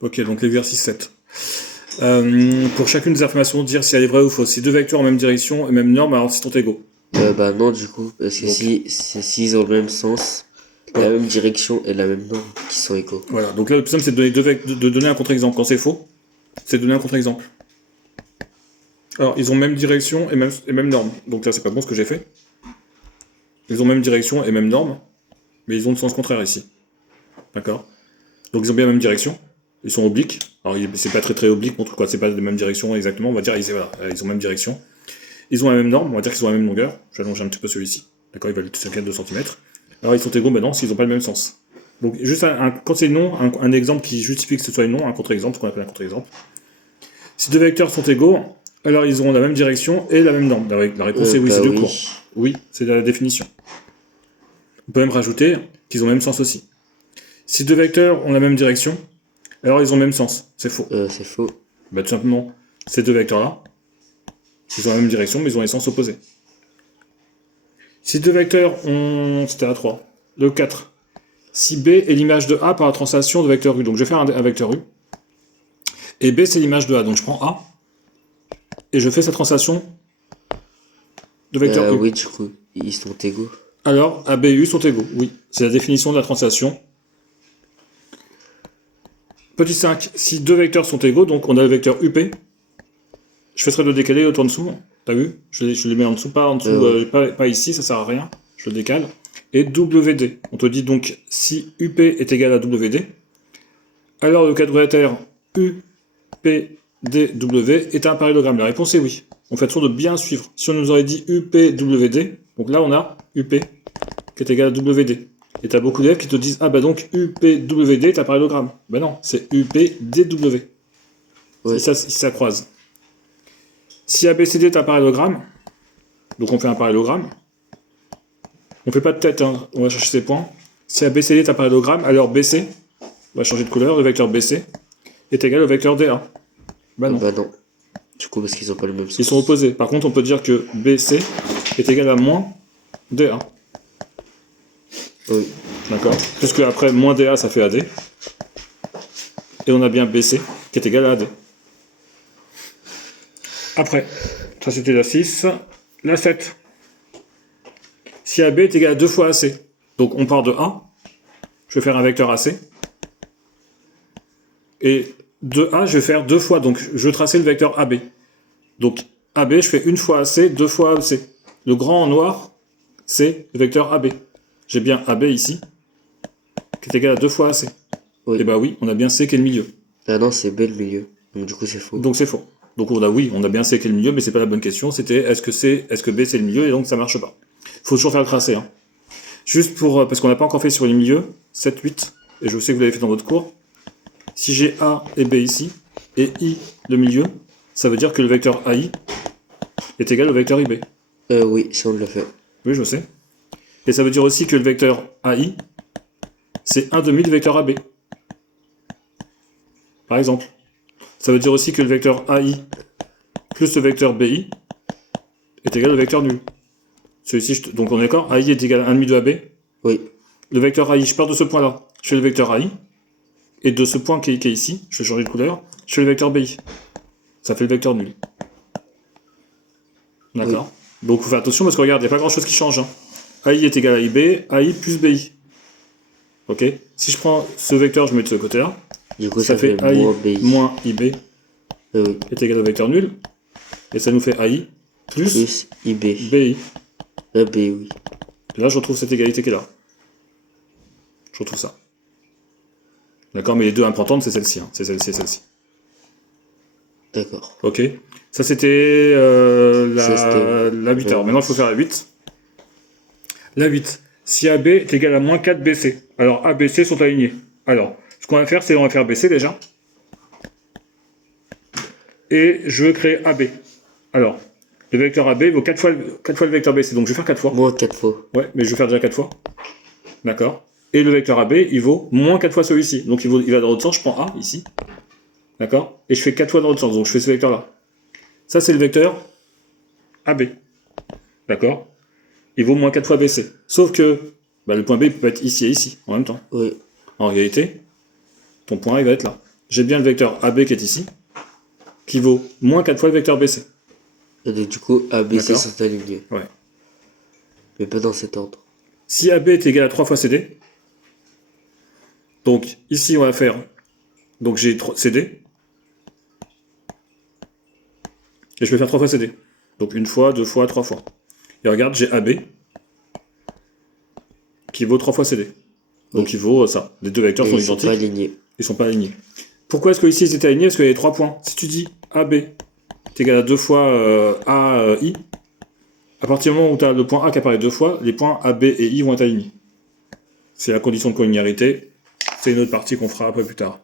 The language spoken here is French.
Ok, donc l'exercice 7. Pour chacune des affirmations, dire si elle est vraie ou fausse. Si deux vecteurs en même direction et même norme, alors si sont égaux. Bah non, du coup, parce que Donc. s'ils ont le même sens, la même direction et la même norme, qui sont égaux. Voilà, donc là le plus simple c'est de donner, de donner un contre-exemple. Quand c'est faux, c'est de donner un contre-exemple. Alors, ils ont même direction et même norme. Donc là, c'est pas bon ce que j'ai fait. Ils ont même direction et même norme, mais ils ont le sens contraire ici. D'accord. Donc ils ont bien la même direction. Ils sont obliques. Alors, c'est pas très oblique, montre quoi, c'est pas de même direction exactement. On va dire, voilà, ils ont même direction. Ils ont la même norme, on va dire qu'ils ont la même longueur. Je vais allonger un petit peu celui-ci. D'accord, il va être 52 cm. Alors, ils sont égaux maintenant s'ils n'ont pas le même sens. Donc, juste quand c'est non, un exemple qui justifie que ce soit une non, un contre-exemple, ce qu'on appelle un contre-exemple. Si deux vecteurs sont égaux, alors ils auront la même direction et la même norme. La réponse est oui, c'est deux cours. Oui, c'est la définition. On peut même rajouter qu'ils ont le même sens aussi. Si deux vecteurs ont la même direction, alors ils ont le même sens. C'est faux. C'est faux. Bah, tout simplement, ces deux vecteurs-là, ils ont la même direction, mais ils ont les sens opposés. Si deux vecteurs ont... C'était A3. Le 4. Si B est l'image de A par la translation de vecteur U. Donc je vais faire un vecteur U. Et B c'est l'image de A. Donc je prends A. Et je fais cette translation de vecteur U. Oui, du coup, ils sont égaux. Alors, AB et U sont égaux. Oui, c'est la définition de la translation. Petit 5. Si deux vecteurs sont égaux, donc on a le vecteur UP. Je fais le décaler autour en dessous. T'as vu, je les mets en dessous, pas en dessous, pas ici, ça sert à rien. Je le décale. Et WD. On te dit donc si UP est égal à WD, alors le quadrilatère UPDW est un parallélogramme. La réponse est oui. On fait attention de bien suivre. Si on nous aurait dit UPWD, donc là on a UP qui est égal à WD. Et t'as beaucoup d'élèves qui te disent ah bah donc UPWD est un parallélogramme. Bah non, c'est UPDW. Ouais. Si ça croise. Si ABCD est un parallélogramme, donc on fait un parallélogramme, on fait pas de tête, hein, on va chercher ces points. Si ABCD est un parallélogramme, alors BC, on va changer de couleur, le vecteur BC est égal au vecteur DA. Bah non. Bah non. Du coup, parce qu'ils ont pas le même sens. Ils sont opposés. Par contre, on peut dire que BC est égal à moins DA. Oui. D'accord. Puisque après, moins DA, ça fait AD. Et on a bien BC qui est égal à AD. Après, ça c'était la 6. La 7. Si AB est égal à 2 fois AC, donc on part de A, je vais faire un vecteur AC. Et de A, je vais faire 2 fois, donc je vais tracer le vecteur AB. Donc AB, je fais une fois AC, 2 fois AC. Le grand en noir, c'est le vecteur AB. J'ai bien AB ici, qui est égal à 2 fois AC. Oui. Et bah oui, on a bien C qui est le milieu. Ah non, c'est B le milieu. Donc du coup, c'est faux. Donc c'est faux. Donc on a bien C qui est le milieu, mais c'est pas la bonne question. C'était est-ce que B c'est le milieu, et donc ça marche pas. Faut toujours faire le tracé. Hein. Juste pour, parce qu'on n'a pas encore fait sur les milieux, 7, 8, et je sais que vous l'avez fait dans votre cours. Si j'ai A et B ici, et I le milieu, ça veut dire que le vecteur AI est égal au vecteur IB. Oui, ça on l'a fait. Oui, je sais. Et ça veut dire aussi que le vecteur AI, c'est 1/2 du vecteur AB. Par exemple. Ça veut dire aussi que le vecteur AI plus le vecteur BI est égal au vecteur nul. Celui-ci, donc on est d'accord, AI est égal à 1/2 de AB. Oui. Le vecteur AI, je pars de ce point-là, je fais le vecteur AI, et de ce point qui est ici, je vais changer de couleur, je fais le vecteur BI. Ça fait le vecteur nul. D'accord. Oui. Donc, faut faire attention parce que regarde, il n'y a pas grand-chose qui change. Hein. AI est égal à IB, AI plus BI. Ok. Si je prends ce vecteur, je mets de ce côté-là. Du coup, ça fait AI moins IB oui. est égal au vecteur nul. Et ça nous fait AI plus IB. BI. B, oui. Et là, je retrouve cette égalité qui est là. Je retrouve ça. D'accord, mais les deux importantes, c'est celle-ci. Hein. C'est celle-ci et celle-ci. D'accord. Ok. Ça, c'était la 8. Alors maintenant, il faut faire la 8. La 8. Si AB est égal à moins 4 BC. Alors, A, B, C sont alignés. Alors, ce qu'on va faire, c'est on va faire BC déjà. Et je veux créer AB. Alors, le vecteur AB vaut 4 fois le vecteur BC. Donc, je vais faire 4 fois. Moins 4 fois. Ouais, mais je vais faire déjà 4 fois. D'accord. Et le vecteur AB, il vaut moins 4 fois celui-ci. Donc, il va dans l'autre sens. Je prends A, ici. D'accord. Et je fais 4 fois dans l'autre sens. Donc, je fais ce vecteur-là. Ça, c'est le vecteur AB. D'accord. Il vaut moins 4 fois BC. Sauf que le point B peut être ici et ici, en même temps. Oui. En réalité, ton point A, il va être là. j'ai bien le vecteur AB qui est ici, qui vaut moins 4 fois le vecteur BC. Et donc, du coup, A, B, C D'accord. sont alignés. Ouais. Mais pas dans cet ordre. Si AB est égal à 3 fois CD, donc ici on va faire, donc j'ai CD, et je peux faire 3 fois CD. Donc une fois, 2 fois, 3 fois. Et regarde, j'ai AB, qui vaut 3 fois CD. Donc il vaut ça. Les deux vecteurs Et sont ils sont identiques. pas alignés. Ils sont pas alignés. Pourquoi est-ce que ici ils étaient alignés? Parce qu'il y avait 3 points. Si tu dis AB est égal à 2 fois AI, à partir du moment où tu as le point A qui apparaît 2 fois, les points AB et I vont être alignés. C'est la condition de collinéarité. C'est une autre partie qu'on fera après plus tard.